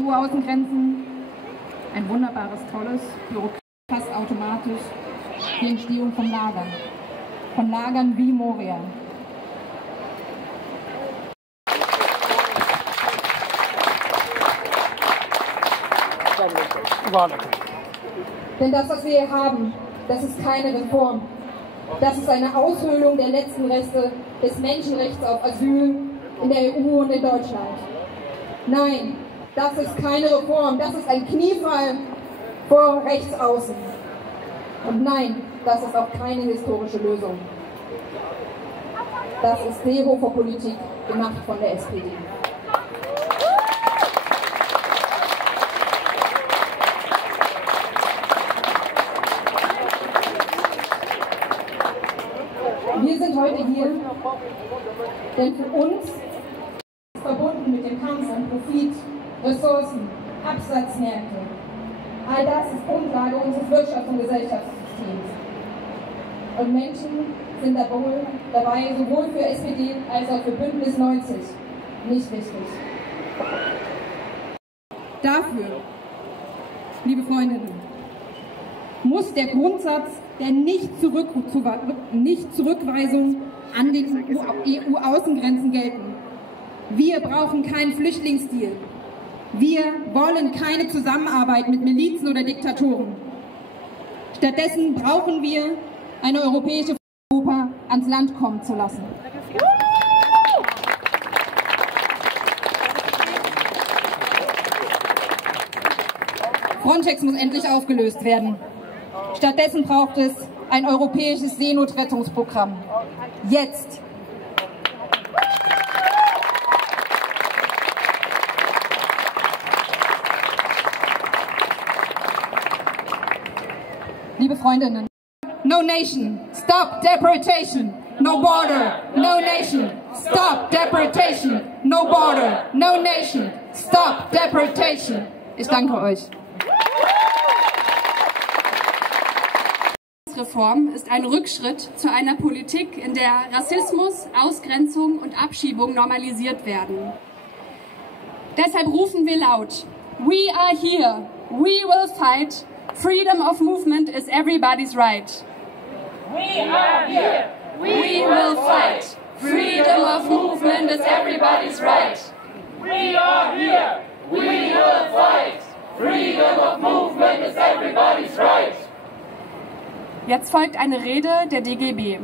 EU-Außengrenzen ein wunderbares, tolles, fast automatisch die Entstehung von Lagern wie Moria. Denn das, was wir hier haben, das ist keine Reform. Das ist eine Aushöhlung der letzten Reste des Menschenrechts auf Asyl in der EU und in Deutschland. Nein, das ist keine Reform, das ist ein Kniefall vor Rechtsaußen. Und nein, das ist auch keine historische Lösung. Das ist Seehofer-Politik, gemacht von der SPD. Wir sind heute hier, denn für uns ist verbunden mit dem Kampf um Profit, Ressourcen, Absatzmärkte. All das ist Grundlage unseres Wirtschafts- und Gesellschaftssystems. Und Menschen sind dabei sowohl für SPD als auch für Bündnis 90 nicht wichtig. Dafür, liebe Freundinnen, muss der Grundsatz der Nichtzurückweisung an den EU-Außengrenzen gelten. Wir brauchen keinen Flüchtlingsdeal. Wir wollen keine Zusammenarbeit mit Milizen oder Diktatoren. Stattdessen brauchen wir eine europäische Europa ans Land kommen zu lassen. Frontex muss endlich aufgelöst werden. Stattdessen braucht es ein europäisches Seenotrettungsprogramm. Jetzt! Liebe Freundinnen, no nation, stop deportation, no border, no nation, stop deportation, no border, no nation, stop deportation. Ich danke euch. Reform ist ein Rückschritt zu einer Politik, in der Rassismus, Ausgrenzung und Abschiebung normalisiert werden. Deshalb rufen wir laut: We are here, we will fight, freedom of movement is everybody's right. We are here, We will fight, freedom of movement is everybody's right. we are here, we will fight. Freedom of movement is everybody's right. Jetzt folgt eine Rede der DGB.